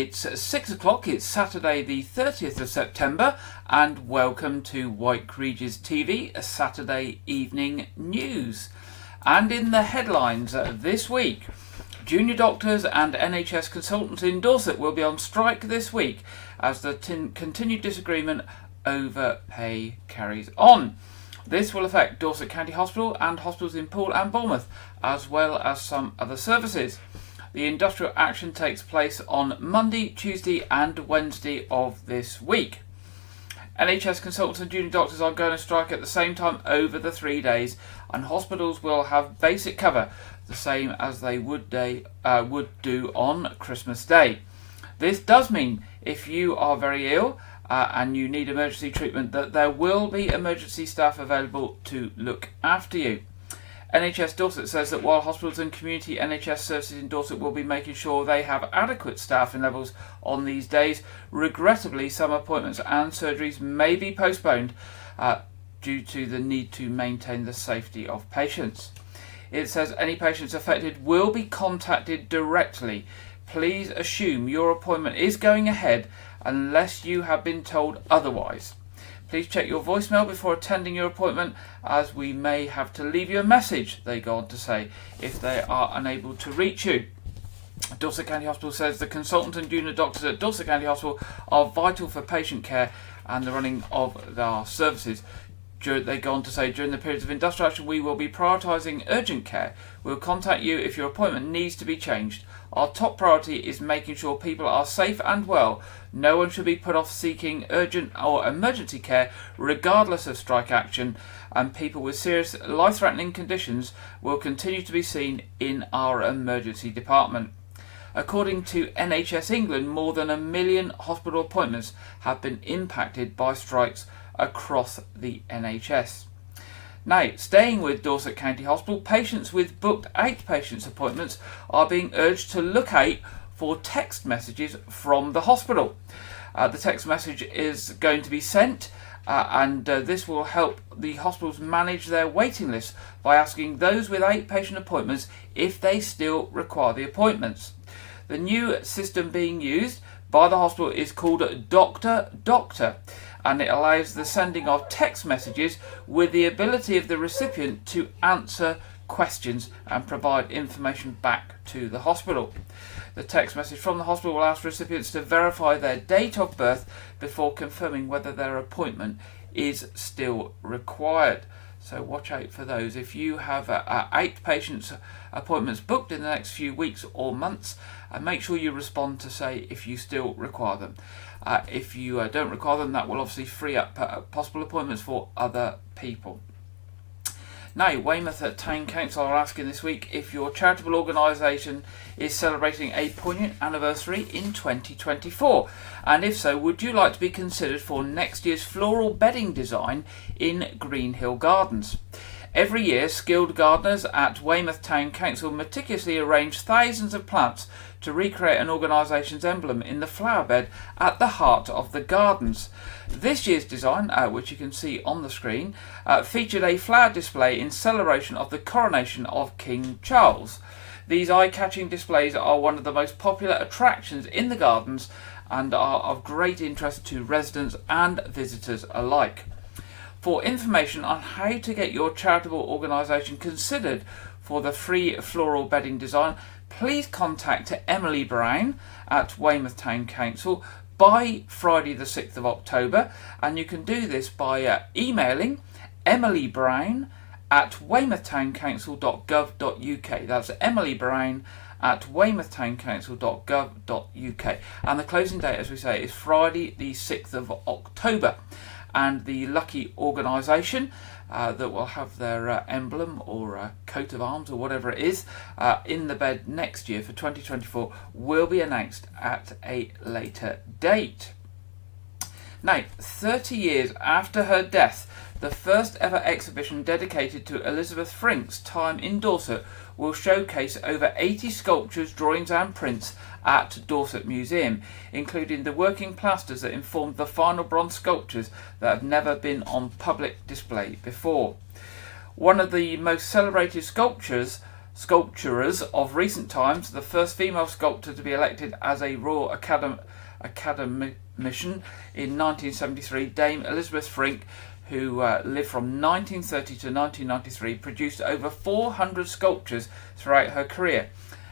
It's 6 o'clock, it's Saturday the 30th of September, and welcome to Wyke Regis TV, a Saturday evening news. And in the headlines this week, junior doctors and NHS consultants in Dorset will be on strike this week as the continued disagreement over pay carries on. This will affect Dorset County Hospital and hospitals in Poole and Bournemouth, as well as some other services. The industrial action takes place on Monday, Tuesday and Wednesday of this week. NHS consultants and junior doctors are going to strike at the same time over the 3 days, and hospitals will have basic cover, the same as they would do on Christmas Day. This does mean if you are very ill and you need emergency treatment, that there will be emergency staff available to look after you. NHS Dorset says that while hospitals and community NHS services in Dorset will be making sure they have adequate staffing levels on these days, regrettably some appointments and surgeries may be postponed due to the need to maintain the safety of patients. It says any patients affected will be contacted directly. Please assume your appointment is going ahead unless you have been told otherwise. Please check your voicemail before attending your appointment, as we may have to leave you a message, they go on to say, if they are unable to reach you. Dorset County Hospital says the consultant and junior doctors at Dorset County Hospital are vital for patient care and the running of our services. They go on to say, during the periods of industrial action, we will be prioritising urgent care. We'll contact you if your appointment needs to be changed. Our top priority is making sure people are safe and well. No one should be put off seeking urgent or emergency care regardless of strike action, and people with serious life-threatening conditions will continue to be seen in our emergency department. According to NHS England, more than 1 million hospital appointments have been impacted by strikes across the NHS. Now, staying with Dorset County Hospital, patients with booked outpatients appointments are being urged to look out for text messages from the hospital. The text message is going to be sent and this will help the hospitals manage their waiting lists by asking those with outpatient appointments if they still require the appointments. The new system being used by the hospital is called Doctor, and it allows the sending of text messages with the ability of the recipient to answer questions and provide information back to the hospital. The text message from the hospital will ask recipients to verify their date of birth before confirming whether their appointment is still required. So watch out for those. If you have outpatient appointments booked in the next few weeks or months, make sure you respond to say if you still require them. If you don't require them, that will obviously free up possible appointments for other people. Now, Weymouth Town Council are asking this week if your charitable organisation is celebrating a poignant anniversary in 2024, and if so, would you like to be considered for next year's floral bedding design in Greenhill Gardens? Every year, skilled gardeners at Weymouth Town Council meticulously arrange thousands of plants to recreate an organisation's emblem in the flower bed at the heart of the gardens. This year's design, which you can see on the screen, featured a flower display in celebration of the coronation of King Charles. These eye-catching displays are one of the most popular attractions in the gardens and are of great interest to residents and visitors alike. For information on how to get your charitable organisation considered for the free floral bedding design, please contact Emily Brown at Weymouth Town Council by Friday the 6th of October, and you can do this by emailing Emily Brown at weymouthtowncouncil.gov.uk. That's Emily Brown at weymouthtowncouncil.gov.uk, and the closing date, as we say, is Friday the 6th of October. And the lucky organisation that will have their emblem or coat of arms or whatever it is in the bed next year for 2024 will be announced at a later date. Now, 30 years after her death, the first ever exhibition dedicated to Elizabeth Frink's time in Dorset will showcase over 80 sculptures, drawings and prints at Dorset Museum, including the working plasters that informed the final bronze sculptures that have never been on public display before. One of the most celebrated sculptures sculptures of recent times, the first female sculptor to be elected as a Royal Academician in 1973, Dame Elizabeth Frink, who lived from 1930 to 1993, produced over 400 sculptures throughout her career,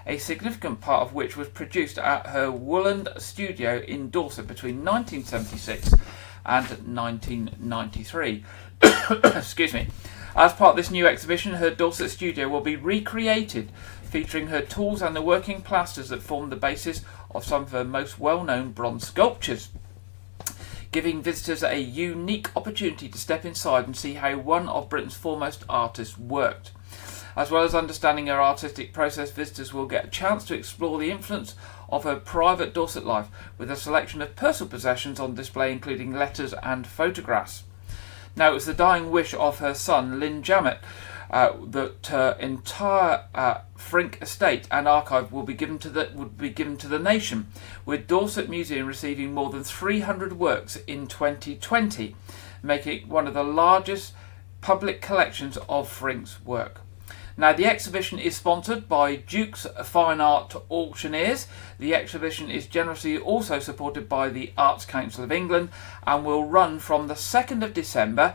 a significant part of which was produced at her Woolland studio in Dorset between 1976 and 1993. Excuse me. As part of this new exhibition, her Dorset studio will be recreated, featuring her tools and the working plasters that form the basis of some of her most well-known bronze sculptures, giving visitors a unique opportunity to step inside and see how one of Britain's foremost artists worked. As well as understanding her artistic process, visitors will get a chance to explore the influence of her private Dorset life, with a selection of personal possessions on display, including letters and photographs. Now, it was the dying wish of her son, Lynn Jammett, that her entire Frink estate and archive would be given to the nation, with Dorset Museum receiving more than 300 works in 2020, making it one of the largest public collections of Frink's work. Now, the exhibition is sponsored by Duke's Fine Art Auctioneers. The exhibition is generously also supported by the Arts Council of England and will run from the 2nd of December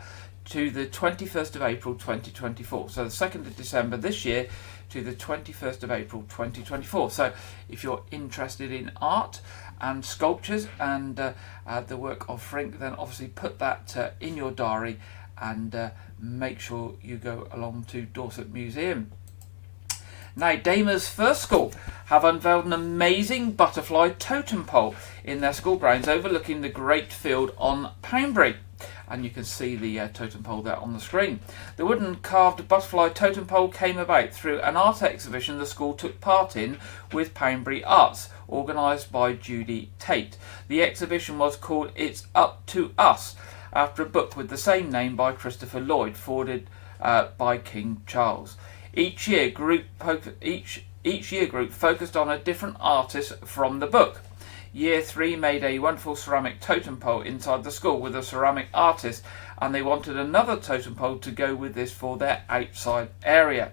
to the 21st of April 2024. So the 2nd of December this year to the 21st of April 2024. So if you're interested in art and sculptures and the work of Frink, then obviously put that in your diary and make sure you go along to Dorset Museum. Now, Damer's First School have unveiled an amazing butterfly totem pole in their school grounds overlooking the great field on Poundbury. And you can see the totem pole there on the screen. The wooden carved butterfly totem pole came about through an art exhibition the school took part in with Poundbury Arts, organised by Judy Tate. The exhibition was called It's Up to Us, after a book with the same name by Christopher Lloyd, forwarded by King Charles. Each year group focused on a different artist from the book. Year 3 made a wonderful ceramic totem pole inside the school with a ceramic artist, and they wanted another totem pole to go with this for their outside area.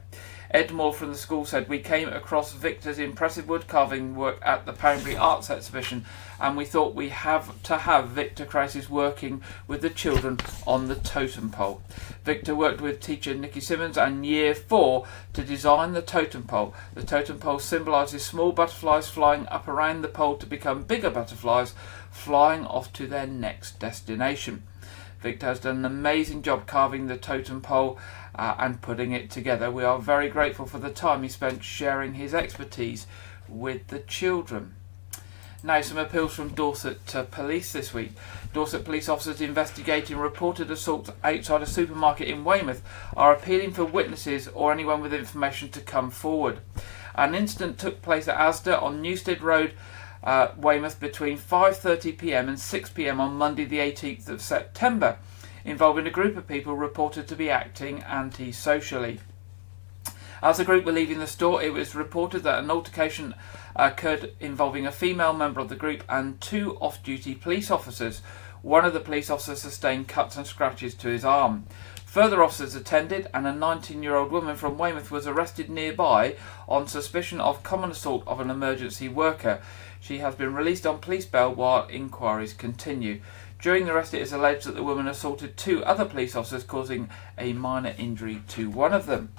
Ed Moore from the school said, "We came across Victor's impressive wood carving work at the Poundbury Arts Exhibition, and we thought we have to have Victor Krause's working with the children on the totem pole." Victor worked with teacher Nikki Simmons and Year 4 to design the totem pole. The totem pole symbolises small butterflies flying up around the pole to become bigger butterflies, flying off to their next destination. Victor has done an amazing job carving the totem pole and putting it together. We are very grateful for the time he spent sharing his expertise with the children. Now, some appeals from Dorset Police this week. Dorset police officers investigating reported assaults outside a supermarket in Weymouth are appealing for witnesses or anyone with information to come forward. An incident took place at Asda on Newstead Road, Weymouth, between 5:30 p.m. and 6 p.m. on Monday the 18th of September, involving a group of people reported to be acting antisocially. As the group were leaving the store, it was reported that an altercation occurred involving a female member of the group and 2 off-duty police officers. One of the police officers sustained cuts and scratches to his arm. Further officers attended, and a 19-year-old woman from Weymouth was arrested nearby on suspicion of common assault of an emergency worker. She has been released on police bail while inquiries continue. During the arrest, it is alleged that the woman assaulted 2 other police officers, causing a minor injury to one of them.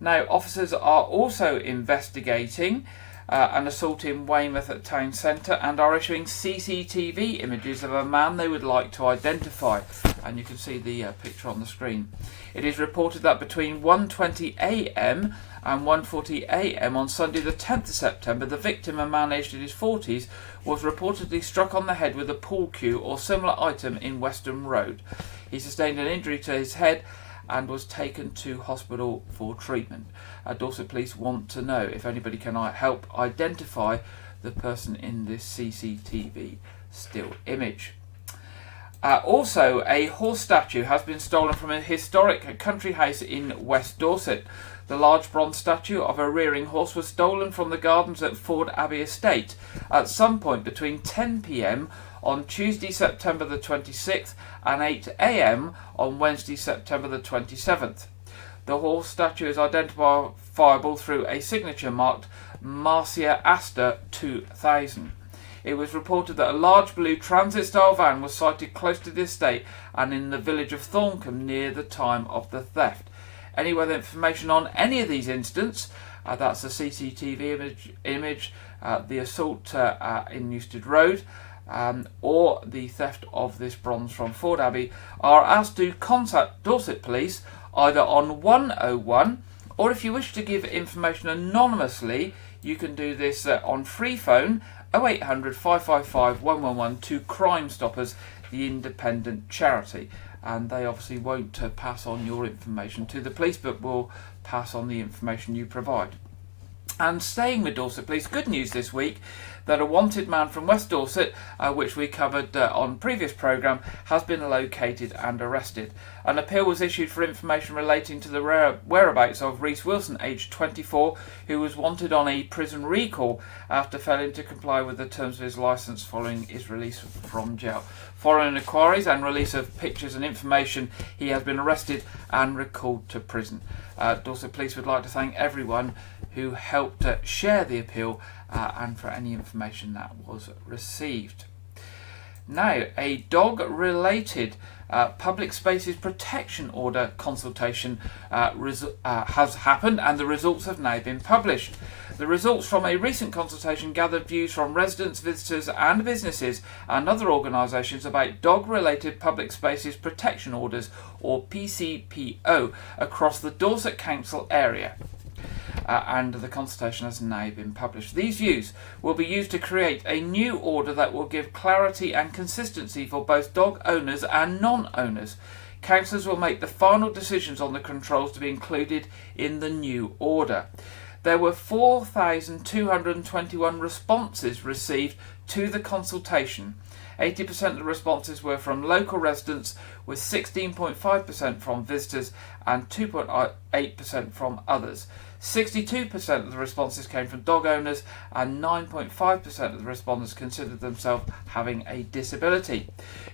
Now, officers are also investigating an assault in Weymouth at Town Centre and are issuing CCTV images of a man they would like to identify. And you can see the picture on the screen. It is reported that between 1:20 a.m. and 1:40 a.m. on Sunday the 10th of September, the victim, a man aged in his 40s, was reportedly struck on the head with a pool cue or similar item in Western Road. He sustained an injury to his head and was taken to hospital for treatment. Dorset Police want to know if anybody can help identify the person in this CCTV still image. Also, a horse statue has been stolen from a historic country house in West Dorset. The large bronze statue of a rearing horse was stolen from the gardens at Ford Abbey Estate at some point between 10 p.m. on Tuesday, September the 26th and 8 a.m. on Wednesday, September the 27th. The horse statue is identifiable through a signature marked Marcia Astor 2000. It was reported that a large blue transit-style van was sighted close to the estate and in the village of Thorncombe near the time of the theft. Any other information on any of these incidents, that's the CCTV image, the assault in Newstead Road, or the theft of this bronze from Ford Abbey, are asked to contact Dorset Police either on 101, or if you wish to give information anonymously, you can do this on free phone 0800 555 111 to Crime Stoppers, the independent charity. And they obviously won't pass on your information to the police, but will pass on the information you provide. And staying with Dorset Police, good news this week that a wanted man from West Dorset, which we covered on previous programme, has been located and arrested. An appeal was issued for information relating to the whereabouts of Reese Wilson, aged 24, who was wanted on a prison recall after failing to comply with the terms of his licence following his release from jail. Following inquiries and release of pictures and information, he has been arrested and recalled to prison. Dorset Police would like to thank everyone who helped share the appeal and for any information that was received. Now, a dog-related public spaces protection order consultation has happened, and the results have now been published. The results from a recent consultation gathered views from residents, visitors and businesses and other organisations about dog-related public spaces protection orders, or PCPO, across the Dorset Council area. And the consultation has now been published. These views will be used to create a new order that will give clarity and consistency for both dog owners and non-owners. Councillors will make the final decisions on the controls to be included in the new order. There were 4,221 responses received to the consultation. 80% of the responses were from local residents, with 16.5% from visitors and 2.8% from others. 62% of the responses came from dog owners, and 9.5% of the respondents considered themselves having a disability.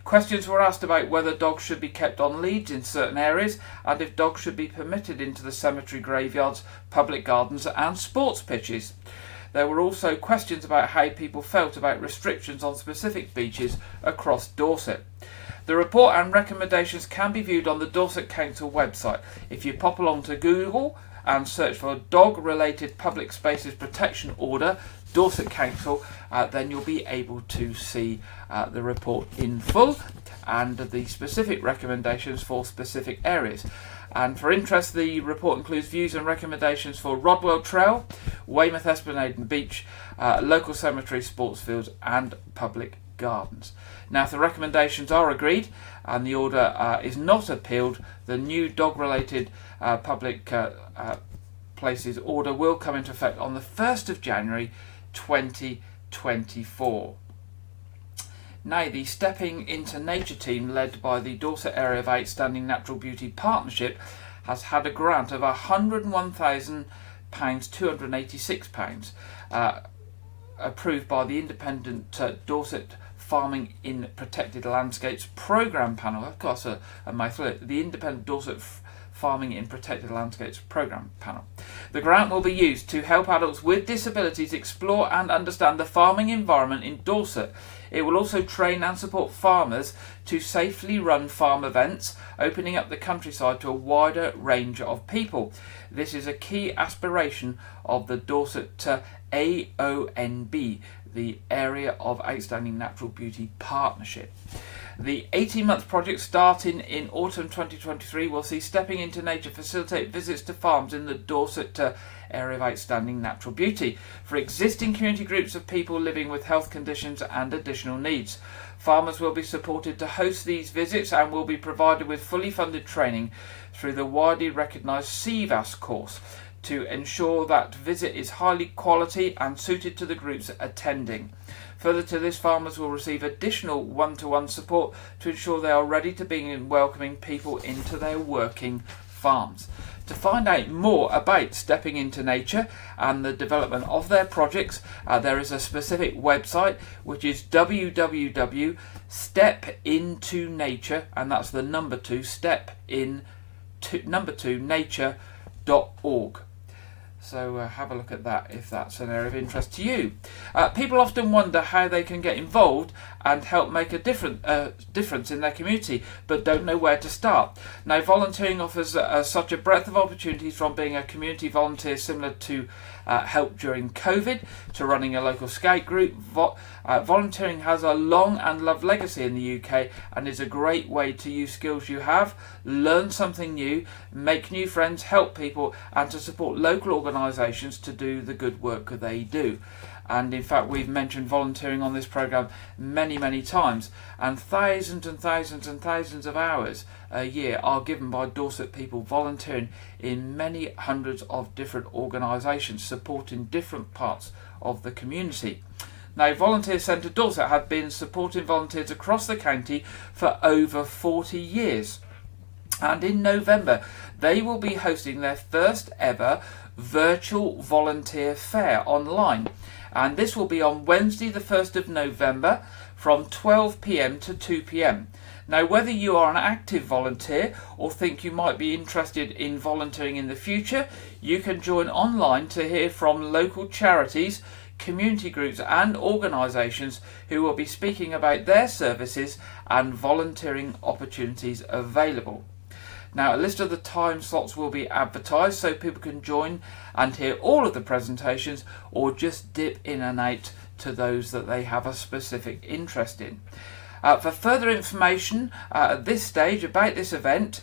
Questions were asked about whether dogs should be kept on leads in certain areas, and if dogs should be permitted into the cemetery graveyards, public gardens and sports pitches. There were also questions about how people felt about restrictions on specific beaches across Dorset. The report and recommendations can be viewed on the Dorset Council website. If you pop along to Google and search for Dog-Related Public Spaces Protection Order, Dorset Council, then you'll be able to see the report in full and the specific recommendations for specific areas. And for interest, the report includes views and recommendations for Rodwell Trail, Weymouth Esplanade and Beach, local cemeteries, sports fields and public gardens. Now, if the recommendations are agreed and the order is not appealed, the new dog-related public places order will come into effect on the 1st of January 2024. Now, the Stepping Into Nature team, led by the Dorset Area of Outstanding Natural Beauty Partnership, has had a grant of £101,286 approved by the independent Dorset Farming in Protected Landscapes Programme Panel. Of course, the independent Dorset Farming in Protected Landscapes Programme Panel. The grant will be used to help adults with disabilities explore and understand the farming environment in Dorset. It will also train and support farmers to safely run farm events, opening up the countryside to a wider range of people. This is a key aspiration of the Dorset AONB, the Area of Outstanding Natural Beauty Partnership. The 18-month project, starting in autumn 2023, will see Stepping Into Nature facilitate visits to farms in the Dorset Area of Outstanding Natural Beauty for existing community groups of people living with health conditions and additional needs. Farmers will be supported to host these visits and will be provided with fully funded training through the widely recognised CVAS course to ensure that visit is highly quality and suited to the groups attending. Further to this, farmers will receive additional one-to-one support to ensure they are ready to begin welcoming people into their working farms. To find out more about Stepping Into Nature and the development of their projects, there is a specific website, which is www.stepintonature, and that's the number 2, stepintonature.org. nature.org. So have a look at that if that's an area of interest to you. People often wonder how they can get involved and help make a difference in their community, but don't know where to start. Now, volunteering offers such a breadth of opportunities, from being a community volunteer similar to help during COVID to running a local scout group. Volunteering has a long and loved legacy in the UK and is a great way to use skills you have, learn something new, make new friends, help people, and to support local organisations to do the good work that they do. And in fact, we've mentioned volunteering on this programme many times, and thousands of hours a year are given by Dorset people volunteering in many hundreds of different organisations supporting different parts of the community. Now, Volunteer Centre Dorset have been supporting volunteers across the county for over 40 years. And in November, they will be hosting their first ever virtual volunteer fair online. And this will be on Wednesday the 1st of November from 12 p.m. to 2 p.m. Now, whether you are an active volunteer or think you might be interested in volunteering in the future, you can join online to hear from local charities, community groups and organisations who will be speaking about their services and volunteering opportunities available. Now, a list of the time slots will be advertised so people can join and hear all of the presentations, or just dip in and out to those that they have a specific interest in. For further information at this stage about this event,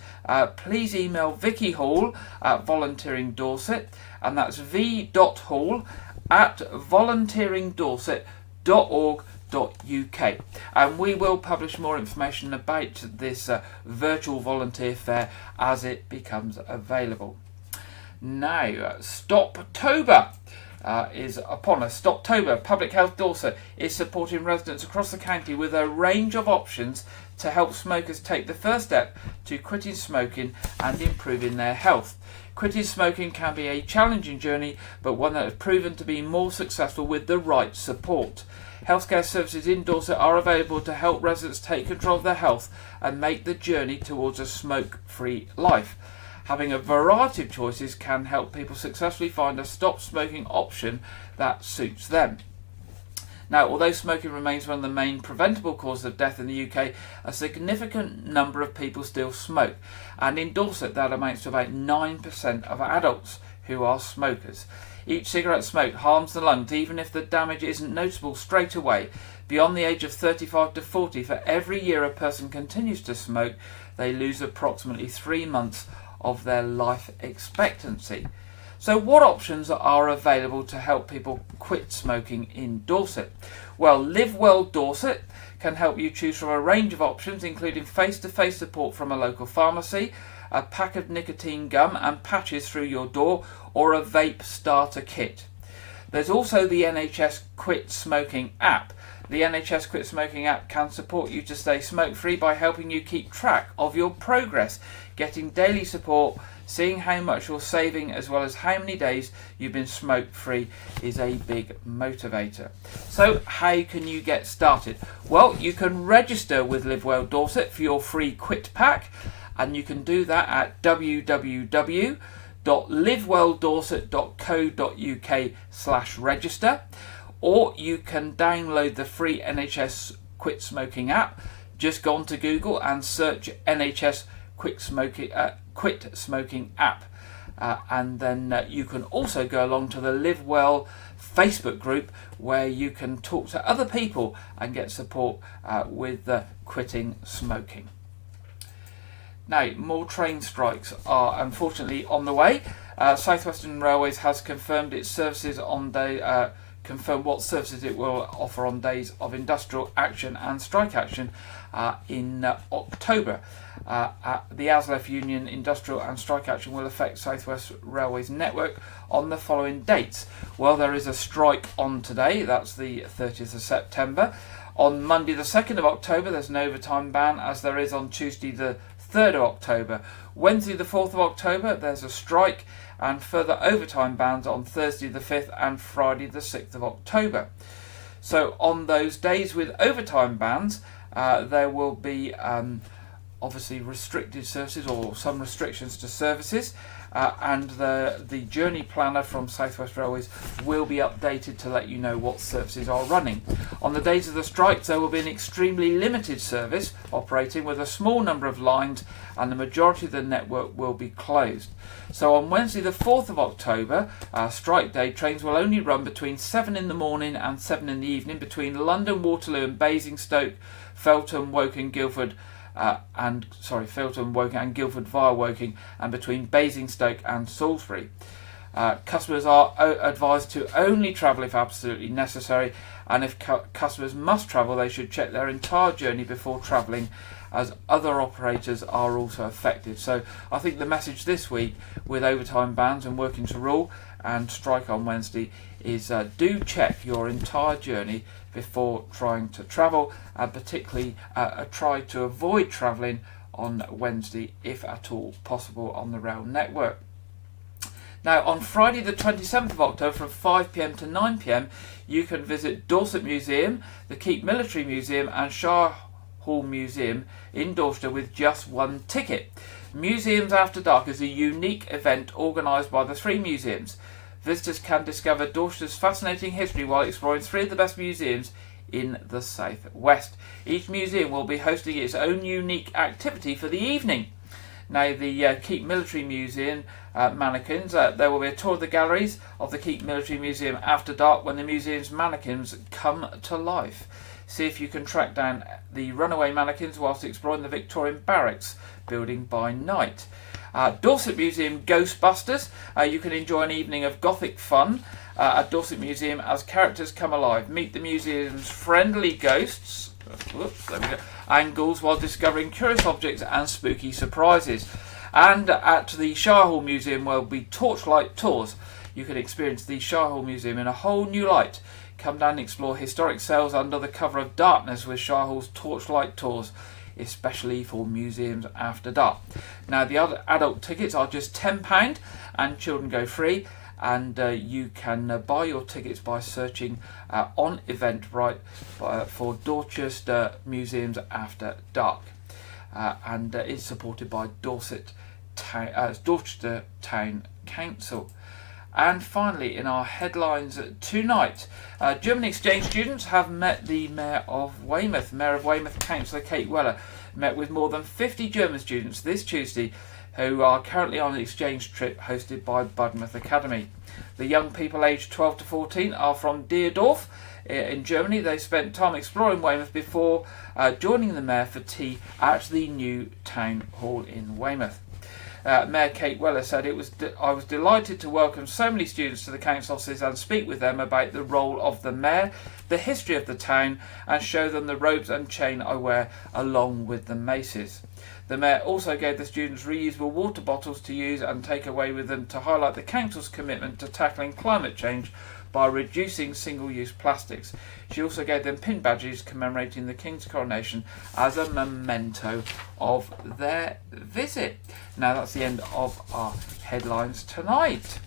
please email Vicky Hall at Volunteering Dorset, and that's v.hall@volunteeringdorset.org.uk, and we will publish more information about this virtual volunteer fair as it becomes available. Now, Stoptober is upon us. Stoptober, Public Health Dorset is supporting residents across the county with a range of options to help smokers take the first step to quitting smoking and improving their health. Quitting smoking can be a challenging journey, but one that has proven to be more successful with the right support. Healthcare services in Dorset are available to help residents take control of their health and make the journey towards a smoke-free life. Having a variety of choices can help people successfully find a stop smoking option that suits them. Now, although smoking remains one of the main preventable causes of death in the UK, a significant number of people still smoke, and in Dorset that amounts to about 9% of adults who are smokers. Each cigarette smoked harms the lungs, even if the damage isn't noticeable straight away. Beyond the age of 35 to 40, for every year a person continues to smoke, they lose approximately 3 months of their life expectancy. So what options are available to help people quit smoking in Dorset? Well, Live Well Dorset can help you choose from a range of options, including face-to-face support from a local pharmacy, a pack of nicotine gum and patches through your door, or a vape starter kit. There's also the NHS Quit Smoking app. The NHS Quit Smoking app can support you to stay smoke-free by helping you keep track of your progress, getting daily support, seeing how much you're saving, as well as how many days you've been smoke-free is a big motivator. So how can you get started? Well, you can register with Live Well Dorset for your free quit pack, and you can do that at www.livewelldorset.co.uk/register, or you can download the free NHS Quit Smoking app. Just go onto Google and search NHS Quit Smoking app, and then you can also go along to the Live Well Facebook group, where you can talk to other people and get support with quitting smoking. Now, more train strikes are unfortunately on the way. South Western Railways has confirmed its services on confirm what services it will offer on days of industrial action and strike action in October. The ASLEF Union Industrial and Strike Action will affect South West Railway's network on the following dates. Well, there is a strike on today, that's the 30th of September. On Monday the 2nd of October there's an overtime ban, as there is on Tuesday the 3rd of October. Wednesday the 4th of October there's a strike, and further overtime bans on Thursday the 5th and Friday the 6th of October. So on those days with overtime bans, there will be obviously restricted services or some restrictions to services, and the journey planner from South West Railways will be updated to let you know what services are running. On the days of the strikes, there will be an extremely limited service operating with a small number of lines, and the majority of the network will be closed. So on Wednesday the 4th of October, strike day, trains will only run between 7 in the morning and 7 in the evening between London Waterloo and Basingstoke, Feltham, Woking, Guildford, Feltham, Woking and Guildford via Woking, and between Basingstoke and Salisbury. Customers are advised to only travel if absolutely necessary, and if customers must travel, they should check their entire journey before travelling, as other operators are also affected. So I think the message this week, with overtime bans and working to rule and strike on Wednesday, is do check your entire journey before trying to travel, and particularly try to avoid travelling on Wednesday if at all possible on the rail network. Now on Friday the 27th of October from 5 p.m. to 9 p.m. you can visit Dorset Museum, the Keep Military Museum and Shire Hall Museum in Dorset with just one ticket. Museums After Dark is a unique event organised by the three museums. Visitors can discover Dorset's fascinating history while exploring three of the best museums in the South West. Each museum will be hosting its own unique activity for the evening. Now, the Keep Military Museum mannequins, there will be a tour of the galleries of the Keep Military Museum after dark when the museum's mannequins come to life. See if you can track down the runaway mannequins whilst exploring the Victorian Barracks building by night. Dorset Museum Ghostbusters, you can enjoy an evening of gothic fun at Dorset Museum as characters come alive. Meet the museum's friendly ghosts, and ghouls while discovering curious objects and spooky surprises. And at the Shire Hall Museum will be torchlight tours. You can experience the Shire Hall Museum in a whole new light. Come down and explore historic cells under the cover of darkness with Shire Hall's torchlight tours, especially for museums after dark. Now the other adult tickets are just £10 and children go free, and you can buy your tickets by searching on Eventbrite for Dorchester Museums After Dark, and it's supported by Dorchester Town Council. And finally, in our headlines tonight, German exchange students have met the Mayor of Weymouth. Mayor of Weymouth, Councillor Kate Weller, met with more than 50 German students this Tuesday who are currently on an exchange trip hosted by Budmouth Academy. The young people aged 12 to 14 are from Deerdorf in Germany. They spent time exploring Weymouth before joining the Mayor for tea at the new Town Hall in Weymouth. Mayor Kate Weller said, I was delighted to welcome so many students to the council offices and speak with them about the role of the mayor, the history of the town, and show them the robes and chain I wear along with the maces. The mayor also gave the students reusable water bottles to use and take away with them to highlight the council's commitment to tackling climate change by reducing single-use plastics. She also gave them pin badges commemorating the King's coronation as a memento of their visit. Now that's the end of our headlines tonight.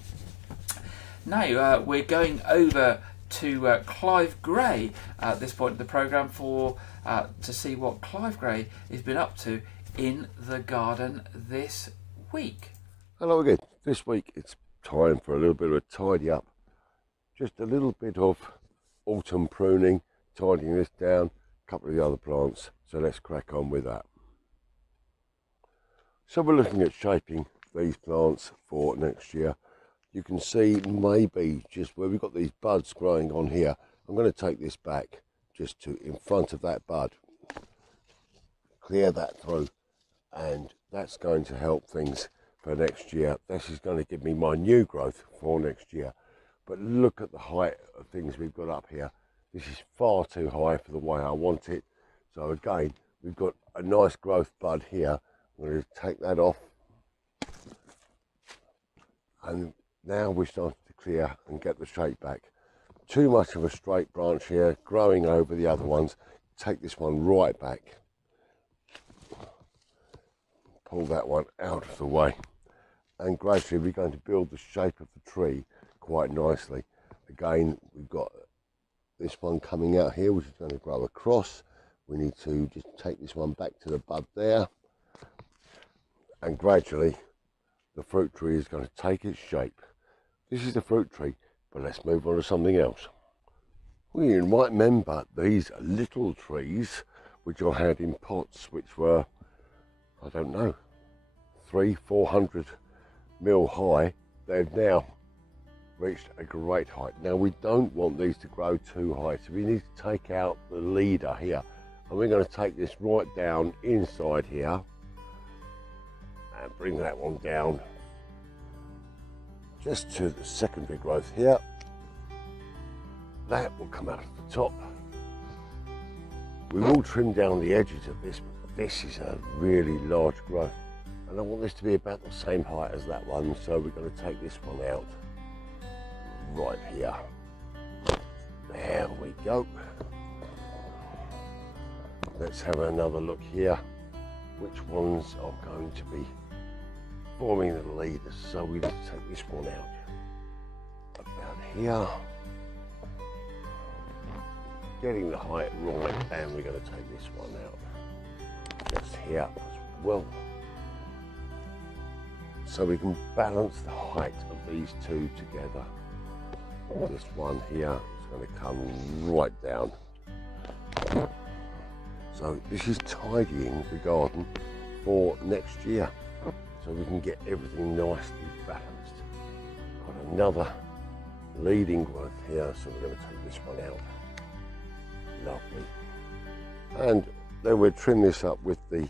Now we're going over to Clive Gray at this point in the programme to see what Clive Gray has been up to in the garden this week. Hello again. This week it's time for a little bit of a tidy up. Just a little bit of autumn pruning, tidying this down, a couple of the other plants. So let's crack on with that. So we're looking at shaping these plants for next year. You can see maybe just where we've got these buds growing on here, I'm going to take this back just to in front of that bud, clear that through, and that's going to help things for next year. This is going to give me my new growth for next year. But look at the height of things we've got up here. This is far too high for the way I want it. So again, we've got a nice growth bud here. I'm going to take that off. And now we're starting to clear and get the shape back. Too much of a straight branch here, growing over the other ones. Take this one right back. Pull that one out of the way. And gradually we're going to build the shape of the tree quite nicely. Again, we've got this one coming out here, which is going to grow across. We need to just take this one back to the bud there, and gradually the fruit tree is going to take its shape. This is the fruit tree, but let's move on to something else. Well, you might remember these little trees which I had in pots, which were, I don't know, 300-400 mil high. They've now reached a great height. Now we don't want these to grow too high, so we need to take out the leader here, and we're going to take this right down inside here and bring that one down just to the secondary growth here. That will come out of the top. We will trim down the edges of this, but this is a really large growth, and I want this to be about the same height as that one, so we're going to take this one out right here. There we go. Let's have another look here. Which ones are going to be forming the leaders? So we need to take this one out about here, getting the height right, and we're going to take this one out just here as well, so we can balance the height of these two together. This one here is going to come right down. So this is tidying the garden for next year, so we can get everything nicely balanced. Got another leading growth here, so we're going to take this one out. Lovely. And then we'll trim this up with the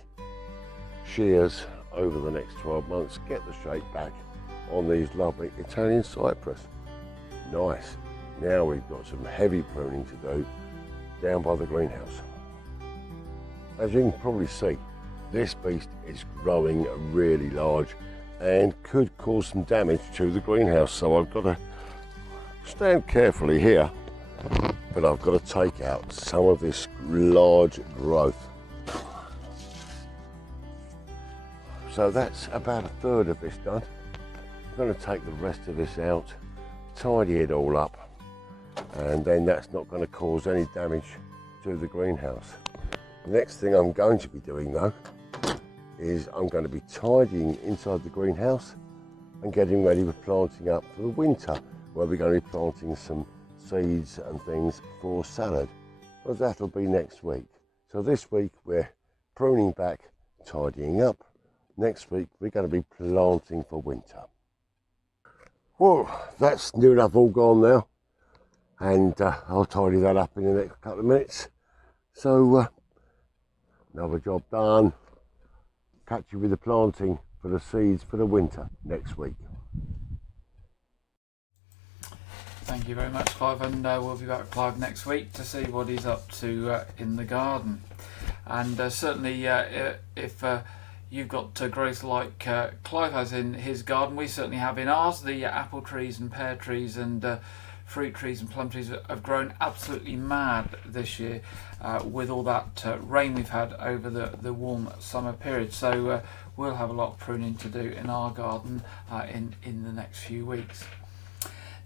shears over the next 12 months, get the shape back on these lovely Italian cypress. Nice. Now we've got some heavy pruning to do down by the greenhouse. As you can probably see, this beast is growing really large and could cause some damage to the greenhouse, so I've got to stand carefully here, but I've got to take out some of this large growth. So that's about a third of this done. I'm going to take the rest of this out, tidy it all up, and then that's not going to cause any damage to the greenhouse. The next thing I'm going to be doing though is I'm going to be tidying inside the greenhouse and getting ready for planting up for the winter, where we're going to be planting some seeds and things for salad. But that'll be next week. So this week we're pruning back, tidying up. Next week we're going to be planting for winter. Well, that's near enough all gone now, and I'll tidy that up in the next couple of minutes. So another job done. Catch you with the planting for the seeds for the winter next week. Thank you very much, Clive, and we'll be back, Clive, next week to see what he's up to in the garden. And certainly if you've got growth like Clive has in his garden, we certainly have in ours. The apple trees and pear trees and fruit trees and plum trees have grown absolutely mad this year with all that rain we've had over the warm summer period. So we'll have a lot of pruning to do in our garden in the next few weeks.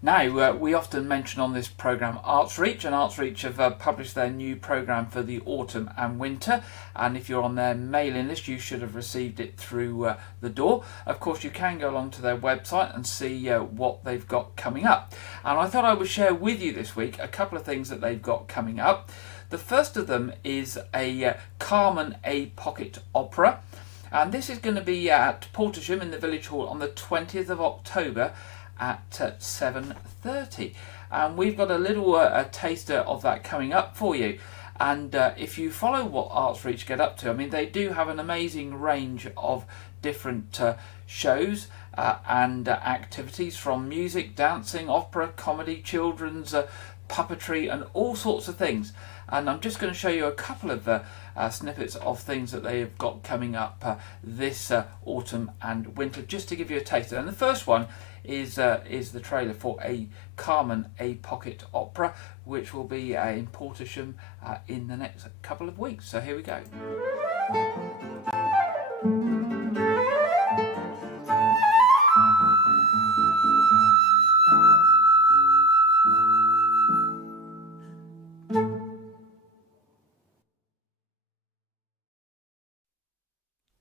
Now, we often mention on this programme ArtsReach, and ArtsReach have published their new programme for the autumn and winter, and if you're on their mailing list you should have received it through the door. Of course, you can go along to their website and see what they've got coming up, and I thought I would share with you this week a couple of things that they've got coming up. The first of them is a Carmen A pocket opera, and this is going to be at Portisham in the Village Hall on the 20th of October at 7:30, and we've got a little taster of that coming up for you. And if you follow what ArtsReach get up to, I mean, they do have an amazing range of different shows and activities, from music, dancing, opera, comedy, children's, puppetry, and all sorts of things. And I'm just going to show you a couple of snippets of things that they have got coming up this autumn and winter, just to give you a taster. And the first one is the trailer for a Carmen A pocket opera, which will be in Portisham in the next couple of weeks. So here we go.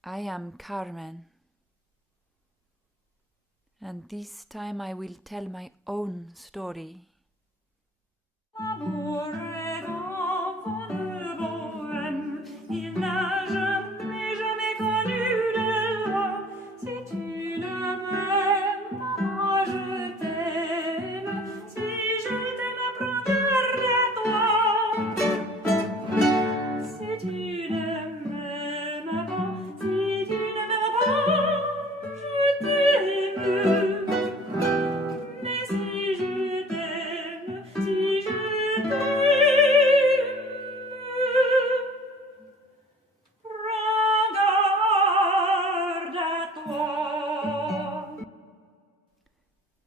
I am Carmen, And this time I will tell my own story.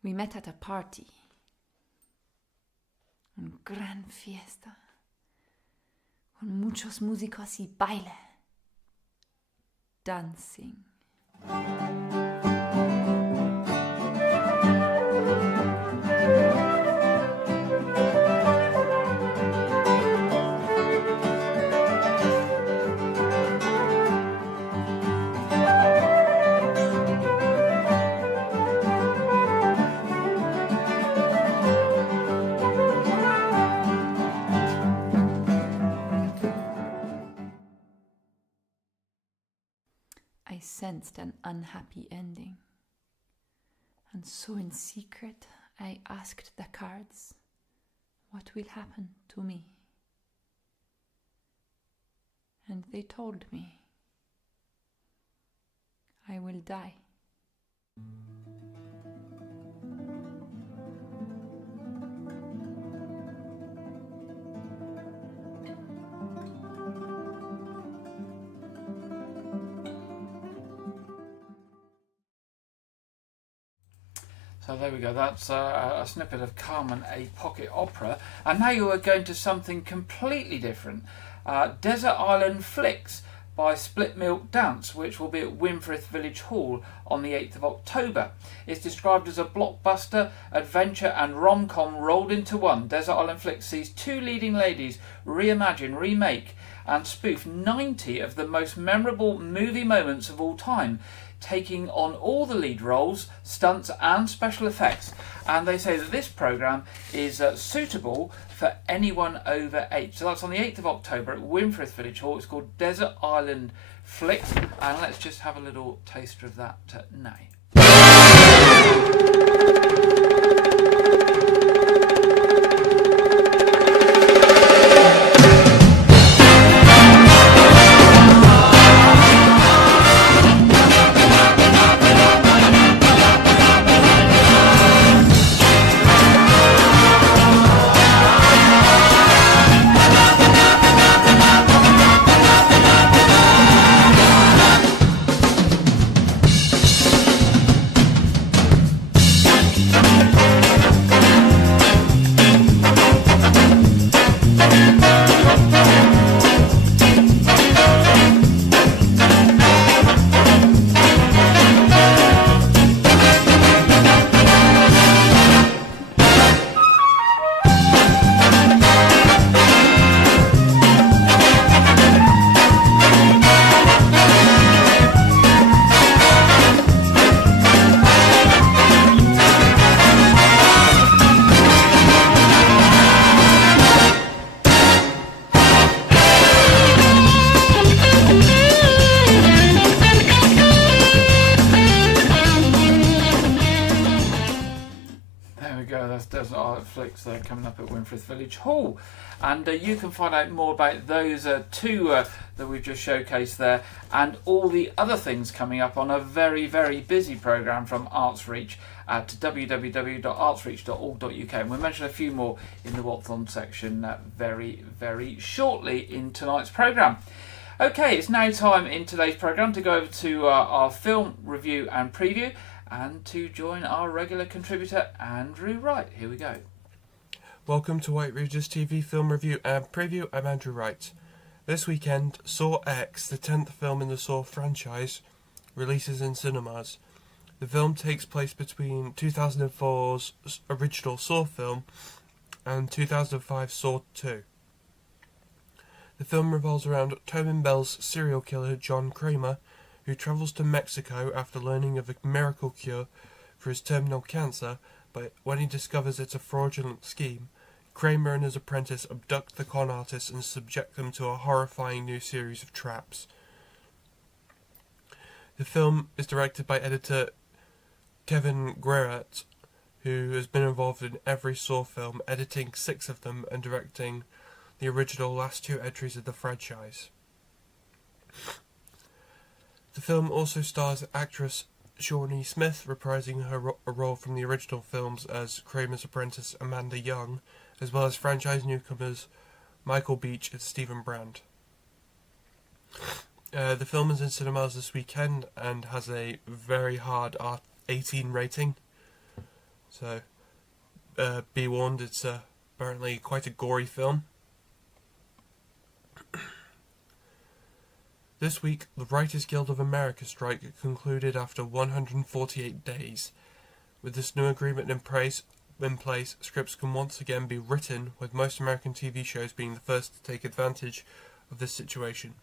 We met at a party. Un gran fiesta. Con muchos músicos y baile. Dancing. I sensed an unhappy ending, and so in secret I asked the cards, what will happen to me? And they told me, I will die. So there we go, that's a snippet of Carmen, a pocket opera. And now you are going to something completely different. Desert Island Flicks by Split Milk Dance, which will be at Winfrith Village Hall on the 8th of October. It's described as a blockbuster, adventure and rom-com rolled into one. Desert Island Flicks sees two leading ladies reimagine, remake and spoof 90 of the most memorable movie moments of all time, taking on all the lead roles, stunts and special effects. And they say that this programme is suitable for anyone over 8. So that's on the 8th of October at Winfrith Village Hall. It's called Desert Island Flicks, and let's just have a little taster of that now. Desert Island Flicks coming up at Winfrith Village Hall, and you can find out more about those two that we've just showcased there, and all the other things coming up on a very, very busy programme from Arts Reach at www.artsreach.org.uk, and we'll mention a few more in the What's On section very, very shortly in tonight's programme. Okay, it's now time in today's programme to go over to our film review and preview, and to join our regular contributor Andrew Wright. Here we go. Welcome to White Regis TV film review and preview. I'm Andrew Wright. This weekend, Saw X, the 10th film in the Saw franchise, releases in cinemas. The film takes place between 2004's original Saw film and 2005's Saw 2. The film revolves around Tobin Bell's serial killer John Kramer, who travels to Mexico after learning of a miracle cure for his terminal cancer, but when he discovers it's a fraudulent scheme, Kramer and his apprentice abduct the con artists and subject them to a horrifying new series of traps. The film is directed by editor Kevin Guerat, who has been involved in every Saw film, editing 6 of them and directing the original last 2 entries of the franchise. The film also stars actress Shawnee Smith, reprising her role from the original films as Kramer's apprentice Amanda Young, as well as franchise newcomers Michael Beach and Stephen Brand. The film is in cinemas this weekend and has a very hard R18 rating, so be warned, it's apparently quite a gory film. This week, the Writers Guild of America strike concluded after 148 days. With this new agreement in place, scripts can once again be written, with most American TV shows being the first to take advantage of this situation.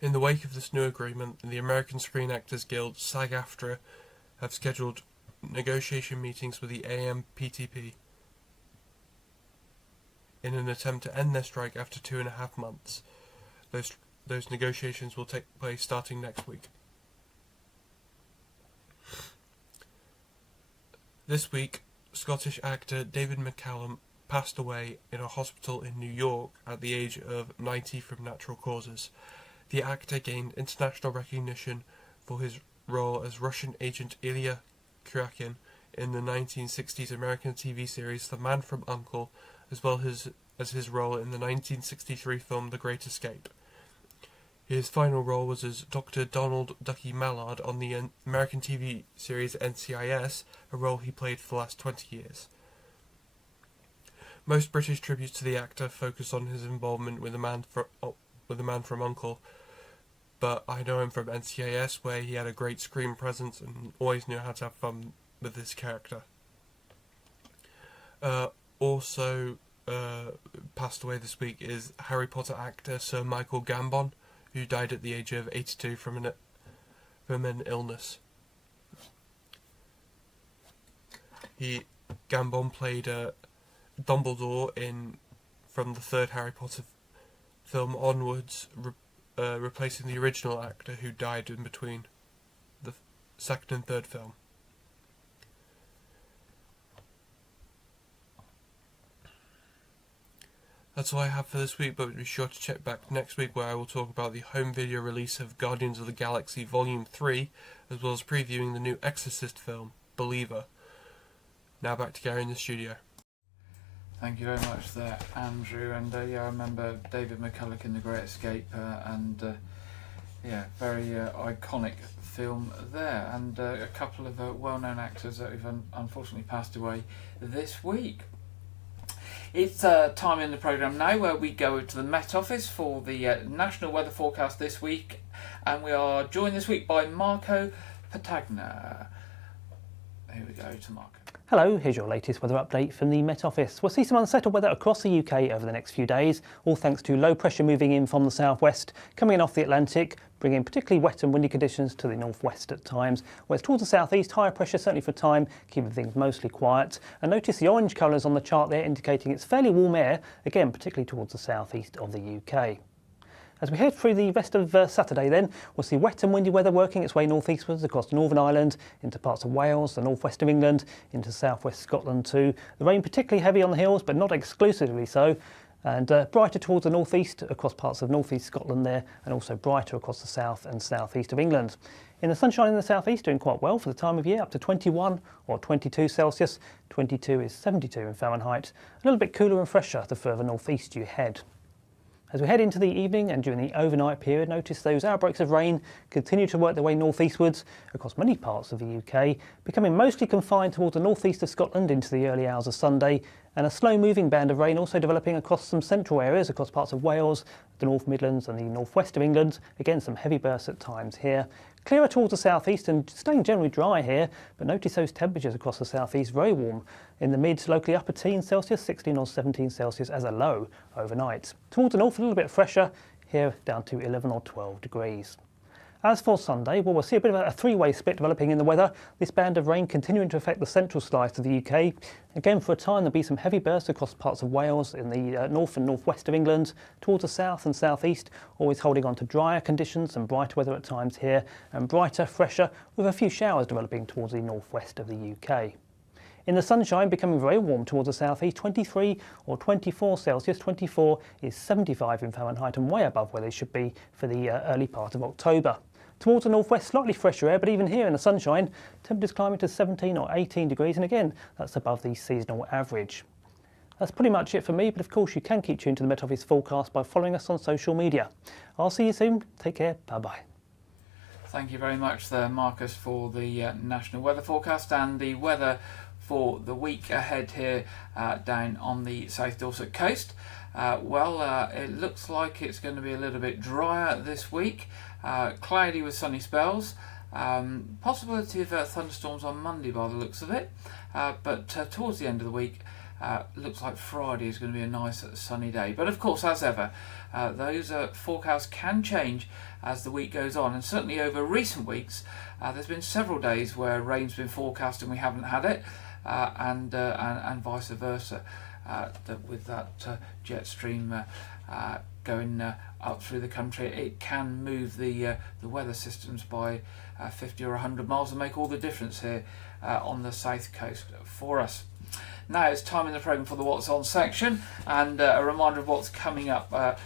In the wake of this new agreement, the American Screen Actors Guild, SAG-AFTRA, have scheduled negotiation meetings with the AMPTP in an attempt to end their strike after 2.5 months. Those negotiations will take place starting next week. This week, Scottish actor David McCallum passed away in a hospital in New York at the age of 90 from natural causes. The actor gained international recognition for his role as Russian agent Ilya Kuryakin in the 1960s American TV series The Man from U.N.C.L.E., as well as his role in the 1963 film The Great Escape. His final role was as Dr. Donald Ducky Mallard on the American TV series NCIS, a role he played for the last 20 years. Most British tributes to the actor focus on his involvement with The Man from U.N.C.L.E., but I know him from NCIS, where he had a great screen presence and always knew how to have fun with his character. Also passed away this week is Harry Potter actor Sir Michael Gambon, who died at the age of 82 from an illness. Gambon played Dumbledore from the 3rd Harry Potter film onwards, replacing the original actor who died in between the 2nd and 3rd film. That's all I have for this week, but be sure to check back next week where I will talk about the home video release of Guardians of the Galaxy Volume 3, as well as previewing the new Exorcist film, Believer. Now back to Gary in the studio. Thank you very much there, Andrew. And I remember David McCulloch in The Great Escape, very iconic film there. And a couple of well-known actors that have unfortunately passed away this week. It's time in the programme now where we go to the Met Office for the national weather forecast this week, and we are joined this week by Marco Patagna. Here we go to Marco. Hello, here's your latest weather update from the Met Office. We'll see some unsettled weather across the UK over the next few days, all thanks to low pressure moving in from the southwest, coming in off the Atlantic, bringing particularly wet and windy conditions to the northwest at times. Whereas towards the southeast, higher pressure certainly for time, keeping things mostly quiet. And notice the orange colours on the chart there indicating it's fairly warm air, again particularly towards the southeast of the UK. As we head through the rest of Saturday then, we'll see wet and windy weather working its way northeastwards across Northern Ireland, into parts of Wales, the northwest of England, into southwest Scotland too. The rain particularly heavy on the hills, but not exclusively so. And brighter towards the northeast across parts of northeast Scotland there, and also brighter across the south and southeast of England. In the sunshine in the southeast doing quite well for the time of year, up to 21 or 22 Celsius. 22 is 72 in Fahrenheit. A little bit cooler and fresher the further northeast you head. As we head into the evening and during the overnight period, notice those outbreaks of rain continue to work their way northeastwards across many parts of the UK, becoming mostly confined towards the northeast of Scotland into the early hours of Sunday, and a slow-moving band of rain also developing across some central areas across parts of Wales, the North Midlands and the northwest of England. Again, some heavy bursts at times here. Clearer towards the southeast and staying generally dry here, but notice those temperatures across the southeast very warm. In the mid, locally upper teens Celsius, 16 or 17 Celsius as a low overnight. Towards the north, a little bit fresher, here down to 11 or 12 degrees. As for Sunday, well, we'll see a bit of a three-way split developing in the weather. This band of rain continuing to affect the central slice of the UK. Again, for a time, there'll be some heavy bursts across parts of Wales, in the north and northwest of England, towards the south and southeast, always holding on to drier conditions and brighter weather at times here, and brighter, fresher, with a few showers developing towards the northwest of the UK. In the sunshine, becoming very warm towards the southeast, 23 or 24 Celsius. 24 is 75 in Fahrenheit and way above where they should be for the early part of October. Towards the northwest, slightly fresher air, but even here in the sunshine, temperatures climbing to 17 or 18 degrees, and again, that's above the seasonal average. That's pretty much it for me, but of course you can keep tuned to the Met Office forecast by following us on social media. I'll see you soon. Take care. Bye-bye. Thank you very much there, Marcus, for the national weather forecast and the weather for the week ahead here down on the South Dorset coast. It looks like it's going to be a little bit drier this week, cloudy with sunny spells, possibility of thunderstorms on Monday by the looks of it, but towards the end of the week looks like Friday is going to be a nice sunny day. But of course, as ever, those forecasts can change as the week goes on, and certainly over recent weeks there's been several days where rain's been forecast and we haven't had it, and vice versa. With that jet stream going up through the country, it can move the weather systems by 50 or 100 miles and make all the difference here on the south coast for us. Now it's time in the programme for the What's On section, and a reminder of what's coming up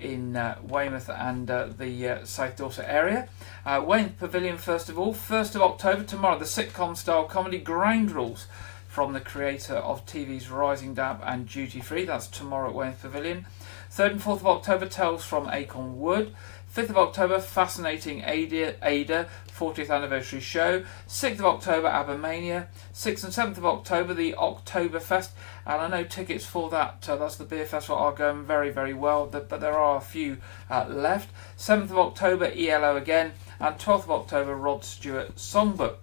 in Weymouth and the South Dorset area. Weymouth Pavilion, first of all, 1st of October, tomorrow, the sitcom style comedy Ground Rules from the creator of TV's Rising Dab and Duty Free. That's tomorrow at Weymouth Pavilion. 3rd and 4th of October, Tales from Acorn Wood. 5th of October, Fascinating Ada 40th anniversary show. 6th of October, Abermania. 6th and 7th of October, the Oktoberfest. And I know tickets for that, that's the beer festival, are going very, very well, but there are a few left. 7th of October, ELO again. And 12th of October, Rod Stewart Songbook.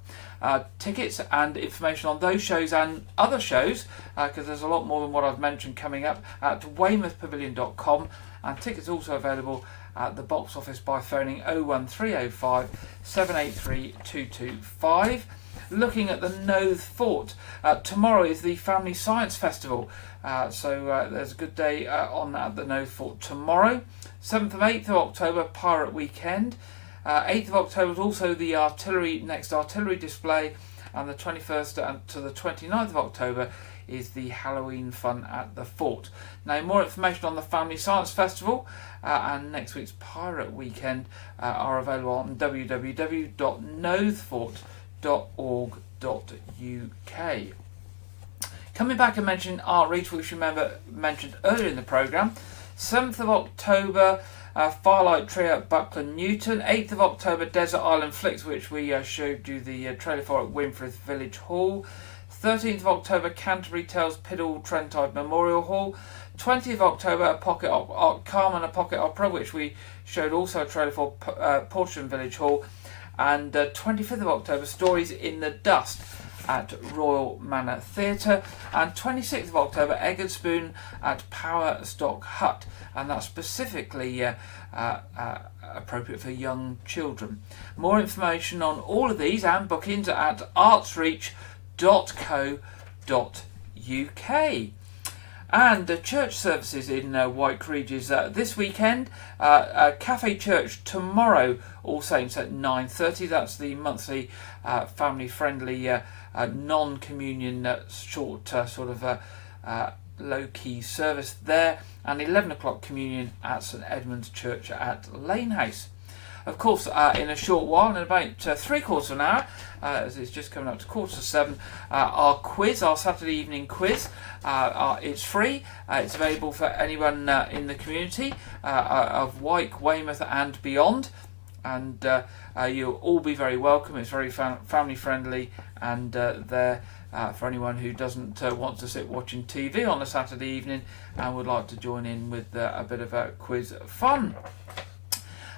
Tickets and information on those shows and other shows, because there's a lot more than what I've mentioned coming up, at weymouthpavilion.com, and tickets also available at the box office by phoning 01305 783 225. Looking at the Knowth Fort, tomorrow is the Family Science Festival, so there's a good day on at the Knowth Fort tomorrow. 7th and 8th of October, Pirate Weekend. 8th of October is also the next artillery display, and the 21st to the 29th of October is the Halloween fun at the fort. Now, more information on the Family Science Festival and next week's Pirate Weekend are available on www.knowthfort.org.uk. Coming back and mentioning Outreach, which you mentioned earlier in the programme, 7th of October, Firelight Trio at Buckland Newton. 8th of October, Desert Island Flicks, which we showed you the trailer for at Winfrith Village Hall. 13th of October, Canterbury Tales Piddle Trentide Memorial Hall. 20th of October, a pocket Carmen, a pocket opera, which we showed also a trailer for Portland Village Hall. And 25th of October, Stories in the Dust at Royal Manor Theatre. And 26th of October, Egg and Spoon at Power Stock Hut, and that's specifically appropriate for young children. More information on all of these and bookings at artsreach.co.uk. And church services in Wyke Regis this weekend. Cafe Church tomorrow, All Saints at 9:30. That's the monthly family-friendly non-communion short low-key service there. And 11 o'clock communion at St Edmund's Church at Lane House. Of course, in a short while, in about 3/4 of an hour, as it's just coming up to 6:45, our quiz, our Saturday evening quiz, it's free. It's available for anyone in the community of Wyke, Weymouth and beyond. And you'll all be very welcome. It's very family friendly, and there for anyone who doesn't want to sit watching TV on a Saturday evening and would like to join in with a bit of a quiz fun.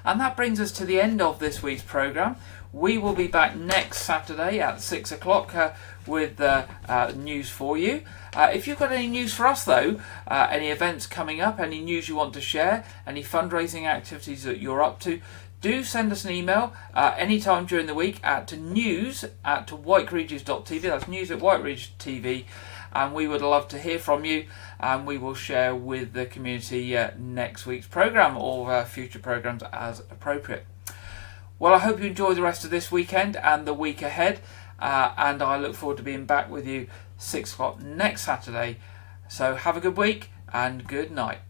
And that brings us to the end of this week's programme. We will be back next Saturday at 6 o'clock with news for you. If you've got any news for us though, any events coming up, any news you want to share, any fundraising activities that you're up to, do send us an email anytime during the week to news@wykeregis.tv. That's news@wykeregis.tv, and we would love to hear from you, and we will share with the community next week's programme or future programmes as appropriate. Well, I hope you enjoy the rest of this weekend and the week ahead, and I look forward to being back with you 6 o'clock next Saturday. So have a good week and good night.